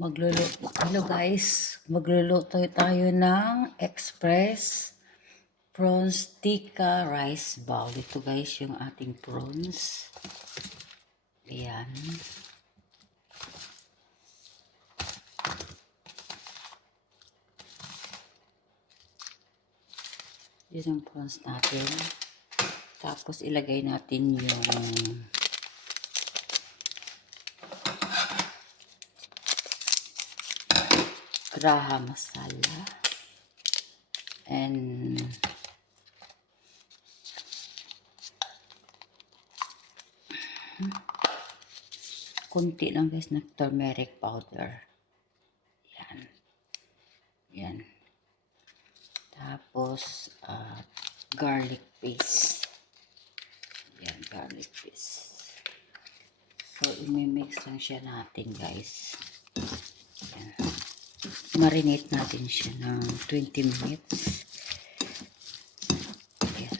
Hello guys, magluluto tayo ng express prawns tikka rice bowl. Ito guys yung ating prawns. Ayan. Yun yung prawns natin. Tapos ilagay natin yung graha masala. And kunti lang guys na turmeric powder. Yan. Yan. Tapos garlic paste. Yan, garlic paste. So, imimix lang siya natin guys. Yan. Marinate natin siya ng 20 minutes. Yan.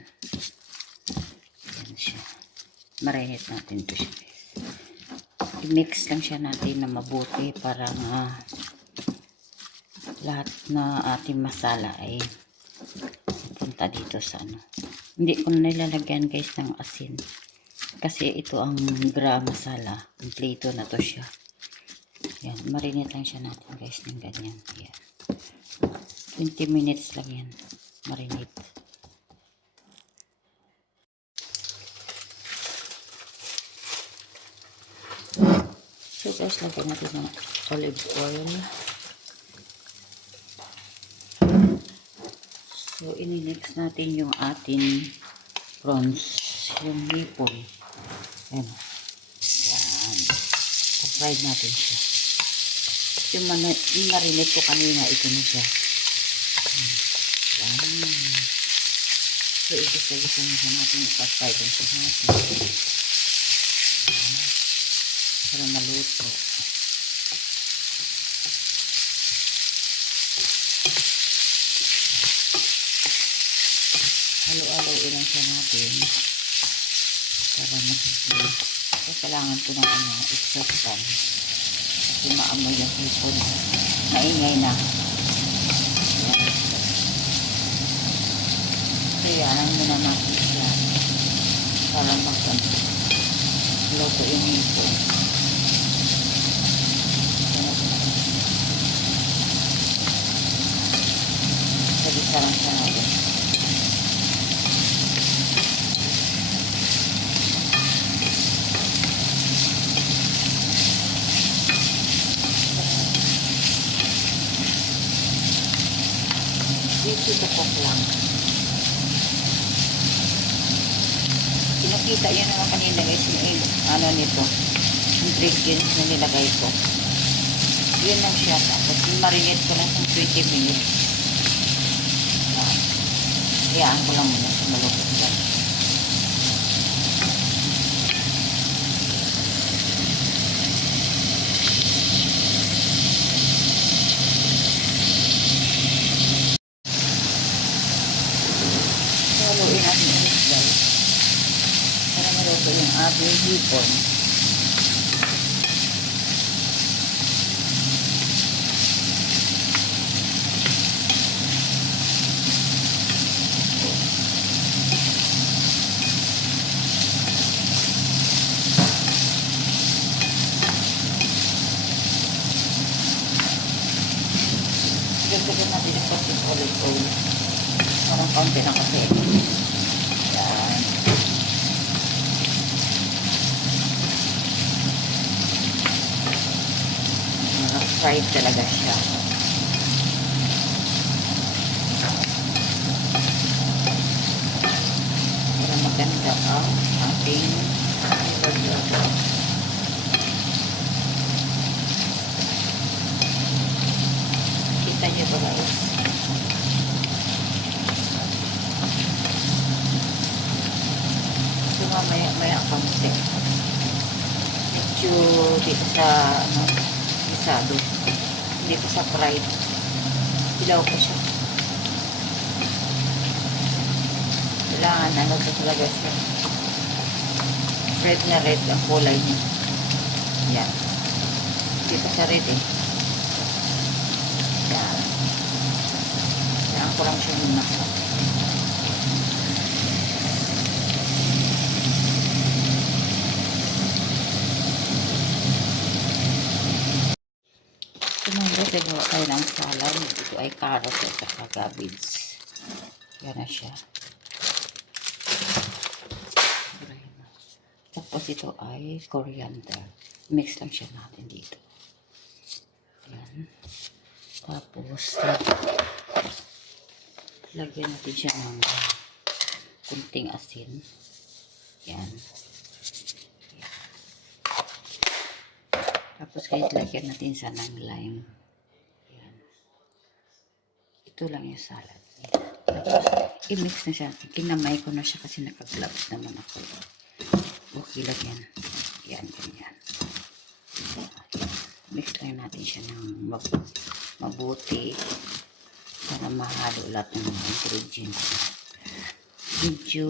Yan siya. Marinate natin ito siya guys. I-mix lang siya natin na mabuti para lahat na ating masala ay punta dito sa ano. Hindi ko na nilalagyan guys ng asin. Kasi ito ang gra masala. Kompleto na to siya. Yan. Marinate lang siya natin guys ng ganyan. Yan. 20 minutes lang yan. Marinate. So guys, lagyan natin ng olive oil. So, ininix natin yung ating prawns. Yung hipon. Ayan. Yan. Pa-fry natin siya. Yung marinate ko kanina, ito na siya. Yan. So, igisa-gisa na siya natin. Pa-fry din siya natin. Yan. Para maluto. Halo-haloin lang siya natin para magiging. So, kailangan ko ng exhaustan kasi maamoy yung hipon. Maingay na. So, yan muna natin siya para magluto yung hipon. Sagisa lang siya natin. Dito po lang. Pinakita yun naman kanina guys yung ano nito. Ingredients na nilagay ko. Yun lang siya. Tapos marinate ko lang ng 20 minutes. Hayaan ko lang muna sa malupit dyan. Haluin natin yung isdal para maluto yung ating hipon. Gagawin natin yung plastic olive oil. Parang kaunti na kasi. Yan. Fried talaga siya. Para maganda ang ating pagluto. Kita niyo ba guys? So maya konti. Medyo dito sa isado. Dito sa fried. Hilaw ko siya. Kailangan ano ito talaga siya. Red na red ang kulay niya. Yan. Dito sa red eh. ko lang siya muna. Sumanda, gagawa tayo ng salad. Ito ay carrot at saka cabbage. Yan na siya. Tapos ito ay coriander. Mix lang siya natin dito. Yan. Tapos, lagyan natin siya ng kunting asin. Yan. Yan. Tapos kahit lagyan natin siya ng lime. Yan. Ito lang yung salad. Yan. Tapos, i-mix na siya. Kinamay ko na siya kasi naka-gloves naman ako. Okay lang yan. Yan, ganyan. Mix lang natin siya ng mabuti para mahalo lahat ng mga ingredients. Medyo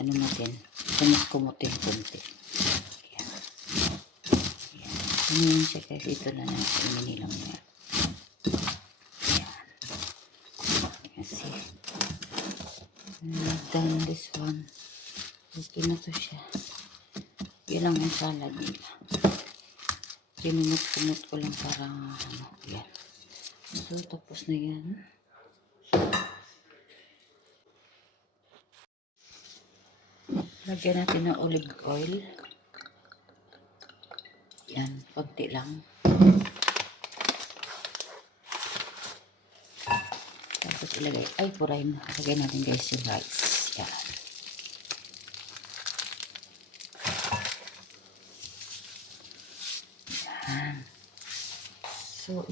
ano natin, kumut-kumutin konti. Yan. Yan. Ganyan siya guys. Ito na natin. Minilang niya. Yan. Yan, see. I've done this one. Okay na to siya. Yan lang yung salad nila. Kinumot-kumot ko lang para ano. Yan. So, tapos na yan. Lagyan natin ng olive oil. Yan. Pagti lang. Tapos ilagay. Ay, puray na. Lagay natin guys yung rice. Yan. Yan. So,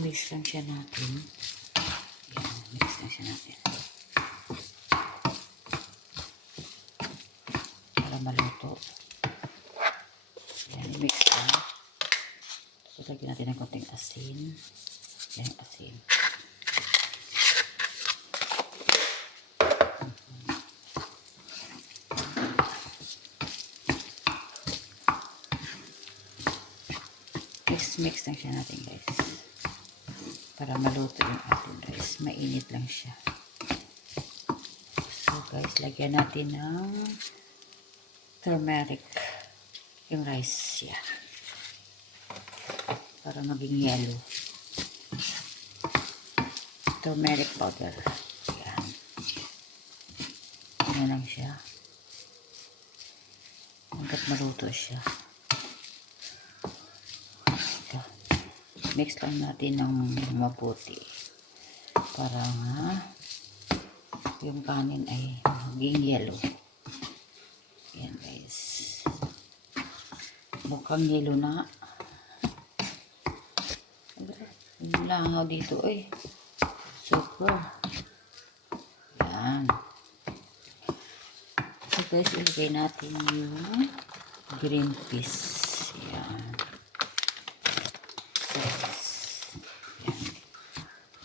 mix lang siya natin. Yan. Mix lang siya natin. Para maluto. Yan. Mix lang. So, lagyan natin ng konting asin. Yan yung asin. Mix lang siya natin guys. Para maluto yung ating rice. Mainit lang siya. So guys, lagyan natin ng turmeric. Yung rice. Yan. Para maging yellow. Turmeric powder. Yan. Ano lang siya. Hanggat maluto siya. Mix lang natin ng mabuti para nga yung kanin ay maging yellow. Yan guys. Mukhang yellow na. Yung langaw dito ay super. Yan. So guys, ilagay natin yung green peas. Yan.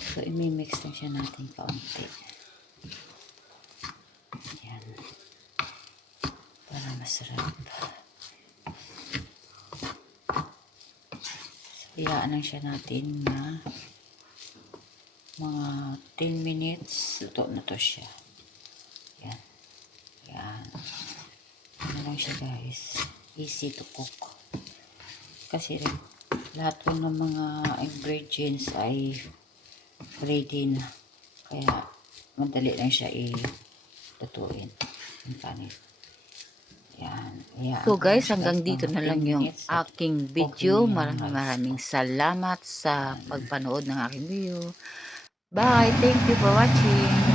So, imimix lang siya natin kaunti. Yan. Para masarap. So, iyaan lang siya natin na mga 10 minutes. Luto na to siya. Yan. Yan. Ano lang siya guys. Easy to cook. Kasi lahat po ng mga ingredients ay ready na. Kaya madali lang siya i-lutuin yung kanin. Yan. So guys, hanggang dito na lang yung aking video. Maraming salamat sa pagpanood ng aking video. Bye! Thank you for watching.